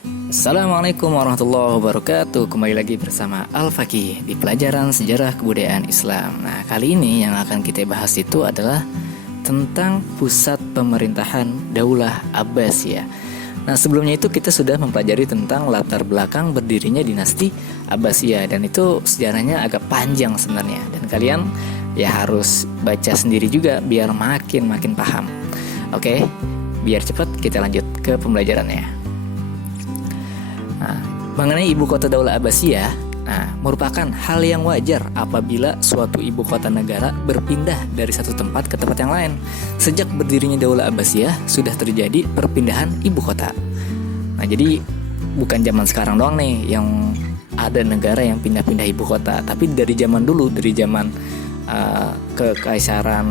Assalamualaikum warahmatullahi wabarakatuh. Kembali lagi bersama Al-Faqih di pelajaran sejarah kebudayaan Islam. Nah, kali ini yang akan kita bahas itu adalah tentang pusat pemerintahan Daulah Abbasiyah. Nah, sebelumnya itu kita sudah mempelajari tentang latar belakang berdirinya dinasti Abbasiyah, dan itu sejarahnya agak panjang sebenarnya, dan kalian ya harus baca sendiri juga biar makin paham. Oke, biar cepat kita lanjut ke pembelajarannya. Nah, mengenai ibu kota Daulah Abbasiyah, merupakan hal yang wajar apabila suatu ibu kota negara berpindah dari satu tempat ke tempat yang lain. Sejak berdirinya Daulah Abbasiyah sudah terjadi perpindahan ibu kota. Nah, jadi bukan zaman sekarang doang nih yang ada negara yang pindah-pindah ibu kota, tapi dari zaman dulu, dari zaman kekaisaran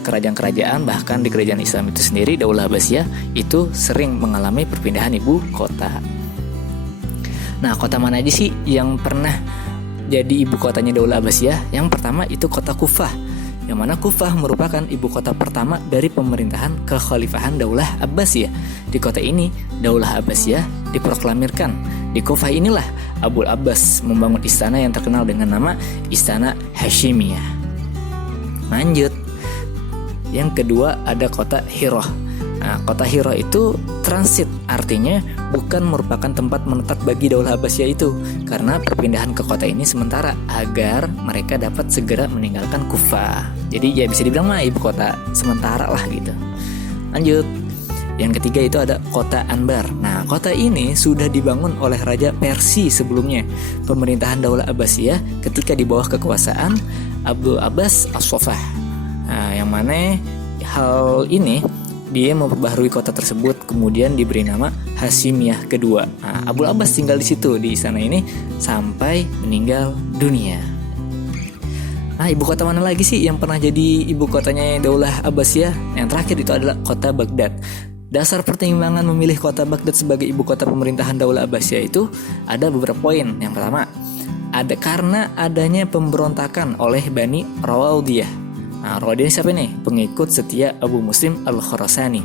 kerajaan-kerajaan, bahkan di kerajaan Islam itu sendiri, Daulah Abbasiyah itu sering mengalami perpindahan ibu kota. Nah, kota mana aja sih yang pernah jadi ibu kotanya Daulah Abbasiyah? Yang pertama itu kota Kufah, yang mana Kufah merupakan ibu kota pertama dari pemerintahan kekhalifahan Daulah Abbasiyah. Di kota ini Daulah Abbasiyah diproklamirkan. Di Kufah inilah Abu Abbas membangun istana yang terkenal dengan nama Istana Hashimiyah. Lanjut, yang kedua ada kota Hirah. Nah, kota Hirah itu transit, artinya bukan merupakan tempat menetap bagi Daulah Abbasiyah itu, karena perpindahan ke kota ini sementara agar mereka dapat segera meninggalkan Kufah. Jadi ya bisa dibilang ibu kota sementara lah gitu. Lanjut, yang ketiga itu ada kota Anbar. Nah, kota ini sudah dibangun oleh Raja Persia sebelumnya. Pemerintahan Daulah Abbasiyah ketika di bawah kekuasaan Abu Abbas As-Saffah. Nah, yang mana hal ini dia memperbaharui kota tersebut, kemudian diberi nama Hashimiyah kedua. Nah, Abu Abbas tinggal di situ, di istana ini sampai meninggal dunia. Nah, ibu kota mana lagi sih yang pernah jadi ibu kotanya Daulah Abbasiyah? Yang terakhir itu adalah kota Baghdad. Dasar pertimbangan memilih kota Baghdad sebagai ibu kota pemerintahan Daulah Abbasiyah itu ada beberapa poin. Yang pertama, ada karena adanya pemberontakan oleh Bani Rawaldiyah. Nah, Rawaldiyah siapa nih? Pengikut setia Abu Muslim Al-Khorasani.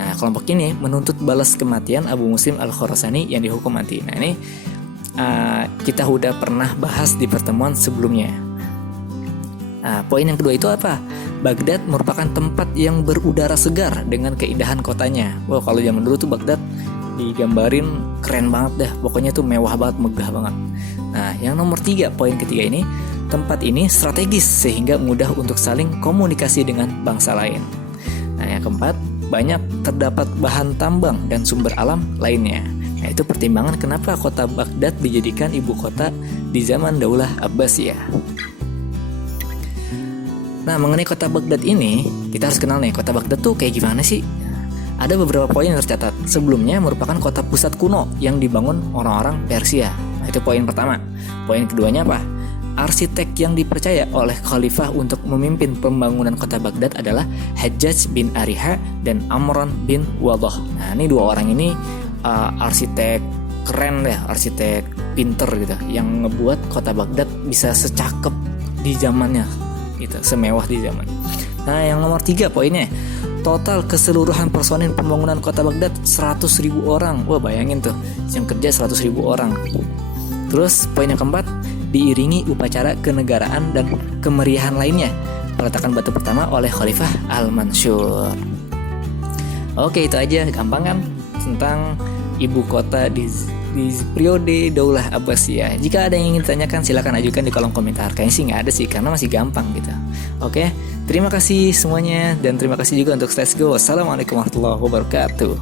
Nah, kelompok ini menuntut balas kematian Abu Muslim Al-Khorasani yang dihukum mati. Nah, ini kita udah pernah bahas di pertemuan sebelumnya. Nah, poin yang kedua itu apa? Baghdad merupakan tempat yang berudara segar dengan keindahan kotanya. Wah, kalau zaman dulu tuh Baghdad digambarin keren banget dah. Pokoknya tuh mewah banget, megah banget. Nah, yang nomor 3, poin ketiga ini, tempat ini strategis sehingga mudah untuk saling komunikasi dengan bangsa lain. Nah, yang keempat, banyak terdapat bahan tambang dan sumber alam lainnya. Nah, itu pertimbangan kenapa kota Baghdad dijadikan ibu kota di zaman Daulah Abbasiyah. Nah, mengenai kota Baghdad ini, kita harus kenal nih, kota Baghdad tuh kayak gimana sih? Ada beberapa poin yang tercatat. Sebelumnya merupakan kota pusat kuno yang dibangun orang-orang Persia. Nah, itu poin pertama. Poin keduanya apa? Arsitek yang dipercaya oleh khalifah untuk memimpin pembangunan kota Baghdad adalah Hajjaj bin Ariha dan Amran bin Wadah. Nah, ini dua orang ini arsitek keren deh, arsitek pinter gitu, yang ngebuat kota Baghdad bisa secakep di zamannya gitu, semewah di zaman. Nah, yang nomor 3 poinnya, total keseluruhan personil pembangunan kota Baghdad 100.000 orang. Wah, bayangin tuh, yang kerja 100.000 orang. Terus poin yang keempat, diiringi upacara kenegaraan dan kemeriahan lainnya. Peletakan batu pertama oleh Khalifah Al-Mansur. Oke, itu aja, gampang kan tentang ibu kota di periode Daulah Abbasiyah. Jika ada yang ingin ditanyakan, silakan ajukan di kolom komentar. Kayaknya sih nggak ada sih, karena masih gampang gitu. Oke, terima kasih semuanya, dan terima kasih juga untuk Let's Go. Wassalamualaikum warahmatullahi wabarakatuh.